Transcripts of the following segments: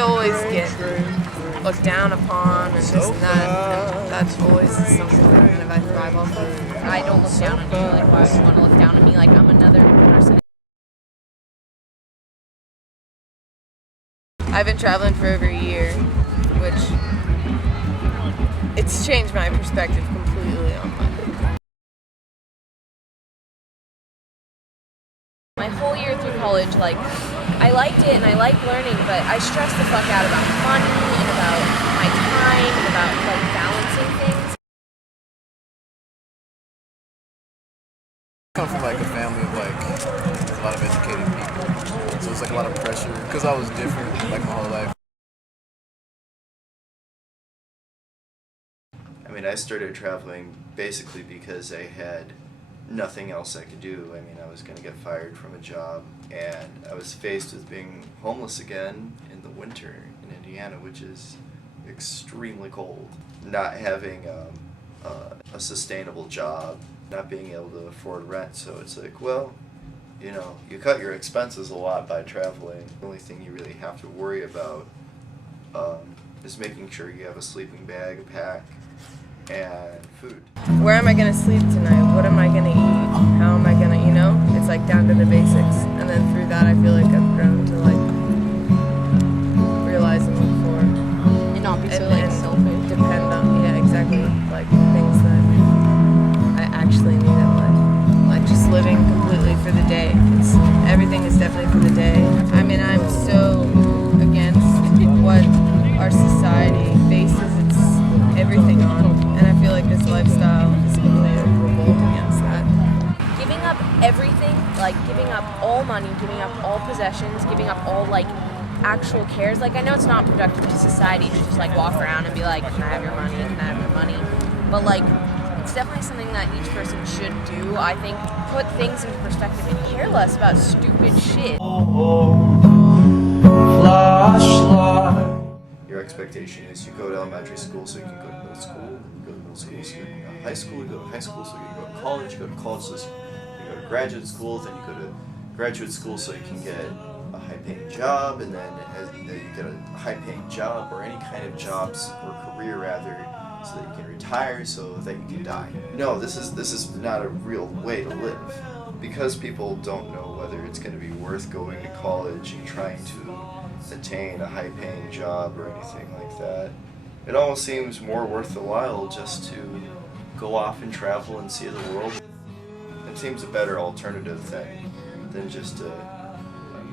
always get looked down upon and this and that, and that's always something that I thrive off of. I don't look down on you, like why would you want to look down on me like I'm another person? I've been traveling for over a year, which it's changed my perspective completely on life. My whole year through college, like, I liked it and I liked learning, but I stressed the fuck out about money and about my time and about, like, balancing things. I come from, like, a family of, like, a lot of educated people, so it's, like, a lot of pressure, because I was different, like, my whole life. I mean, I started traveling basically because I had nothing else I could do. I mean, I was going to get fired from a job, and I was faced with being homeless again in the winter in Indiana, which is extremely cold. Not having a sustainable job, not being able to afford rent, so it's like, well, you know, you cut your expenses a lot by traveling. The only thing you really have to worry about is making sure you have a sleeping bag, a pack, and food. Where am I going to sleep tonight? What am I going to eat? How am I going to, you know? It's like down to the basics. And then through that, I feel like I've grown to like realize and look for. And not be so like selfish. Depend on, yeah, exactly. Like things that I actually need in life. Like just living completely for the day. Everything is definitely for the day. I mean, I'm so against what our society bases its everything on. And I feel like this lifestyle is completely a revolt against that. Giving up everything, like giving up all money, giving up all possessions, giving up all like actual cares. Like I know it's not productive to society to just like walk around and be like, can I have your money? Can I have your money? But like it's definitely something that each person should do. I think put things into perspective and care less about stupid shit. Your expectation is you go to elementary school so you can go to middle school, you go to middle school so you can go to high school, you go to high school so you can go to college, you go to college so you go to graduate school, then you go to graduate school so you can get a high-paying job, and then you get a high-paying job or any kind of jobs or career rather, so that you can retire, so that you can die. No, this is not a real way to live, because people don't know whether it's going to be worth going to college and trying to attain a high-paying job or anything like that. It almost seems more worth the while just to go off and travel and see the world. It seems a better alternative than just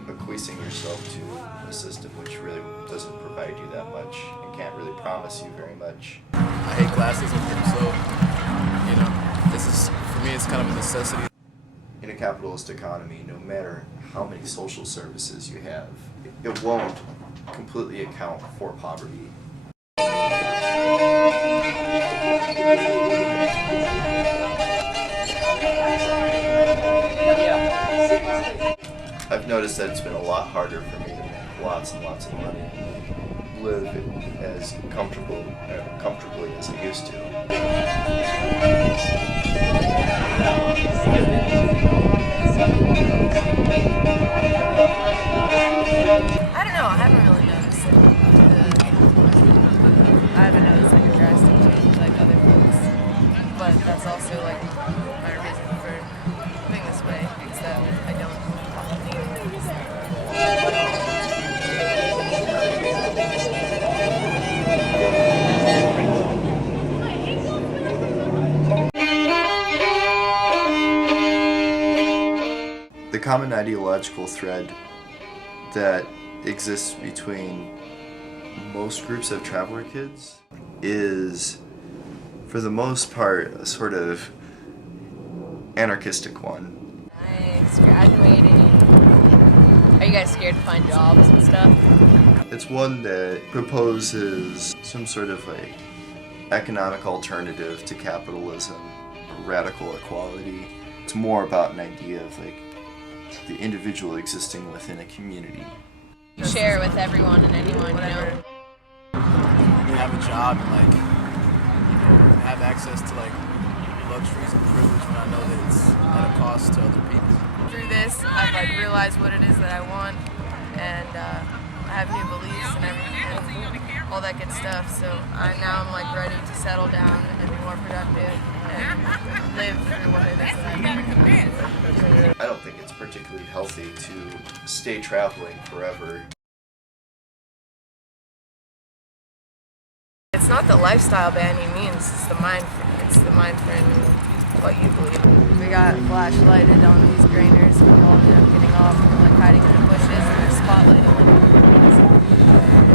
acquiescing yourself to a system which really doesn't provide you that much and can't really promise you very much. I hate classism, so, you know, this is, for me, it's kind of a necessity. In a capitalist economy, no matter how many social services you have, it won't completely account for poverty. I've noticed that it's been a lot harder for me to make lots and lots of money, live as comfortably as I used to. I don't know, I haven't really noticed I haven't noticed like a drastic change like other folks. But that's also like my reason for living this way, is that I don't need The common ideological thread that exists between most groups of traveler kids is, for the most part, a sort of anarchistic one. Nice, graduating. Are you guys scared to find jobs and stuff? It's one that proposes some sort of like economic alternative to capitalism, radical equality. It's more about an idea of like the individual existing within a community. You share with everyone and anyone, you know? You have a job and, like, you know, have access to, like, luxuries and privilege when I know that it's at a cost to other people. Through this, I've like realized what it is that I want, and I have new beliefs and everything. all that good stuff. So now I'm like ready to settle down and be more productive and live through what it is that I do. I don't think it's particularly healthy to stay traveling forever. It's not the lifestyle by any means, it's the mind frame and what you believe. We got flashlighted on these grainers and we all ended up getting off and like hiding in the bushes and they're spotlighted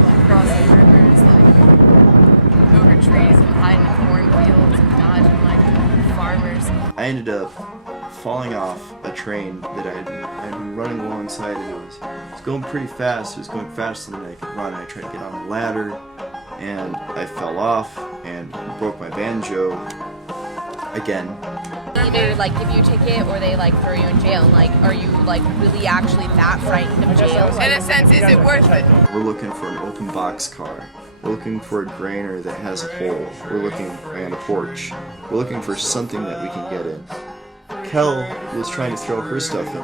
like crossing rivers, like over trees and hiding in cornfields and dodging like farmers. I ended up falling off a train that I'd been running alongside, and it was going pretty fast. It was going faster than I could run. I tried to get on a ladder and I fell off and broke my banjo again. Either like give you a ticket or they like throw you in jail. And, like, are you like really actually that frightened of jail? In a sense, is it worth it? We're looking for an open box car. We're looking for a grainer that has a hole. We're looking and a porch. We're looking for something that we can get in. Kel was trying to throw her stuff in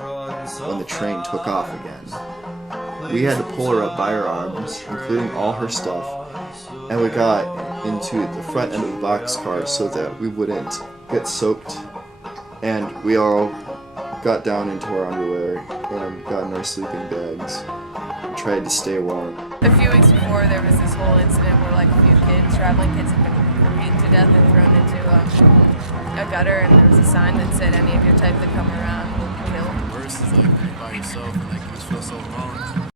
when the train took off again. We had to pull her up by her arms, including all her stuff, and we got into the front end of the boxcar so that we wouldn't get soaked. And we all got down into our underwear and got in our sleeping bags and tried to stay warm. A few weeks before, there was this whole incident where like a few traveling kids had been beaten to death and thrown into a gutter, and there was a sign that said, "Any of your type that come around will kill." Worse is like you're by yourself and like you just feel so alone.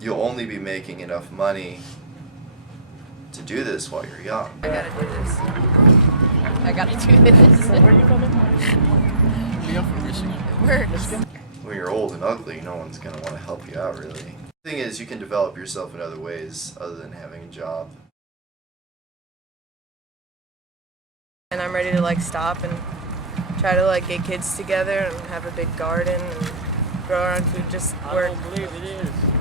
You'll only be making enough money to do this while you're young. I gotta do this. I gotta do this. Yeah, I'm from Richmond. It works. When you're old and ugly, no one's going to want to help you out, really. The thing is, you can develop yourself in other ways other than having a job. And I'm ready to like stop and try to like get kids together and have a big garden and grow our own food, just work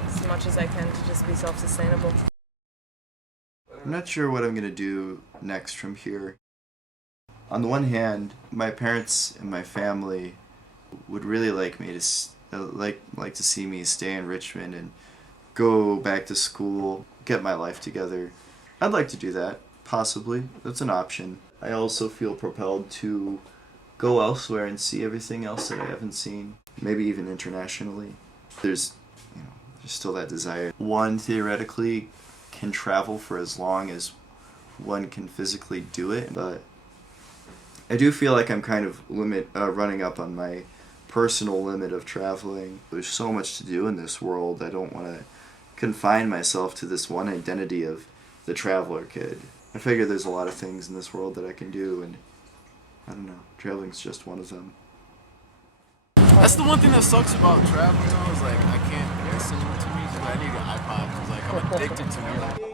as much as I can to just be self-sustainable. I'm not sure what I'm going to do next from here. On the one hand, my parents and my family would really like me to like to see me stay in Richmond and go back to school, get my life together. I'd like to do that, possibly. That's an option. I also feel propelled to go elsewhere and see everything else that I haven't seen, maybe even internationally. There's still that desire. One theoretically can travel for as long as one can physically do it, but I do feel like I'm kind of running up on my personal limit of traveling. There's so much to do in this world. I don't want to confine myself to this one identity of the traveler kid. I figure there's a lot of things in this world that I can do, and I don't know, traveling's just one of them. That's the one thing that sucks about traveling though, is like I can't listen to music. I need an iPod because like I'm addicted to music.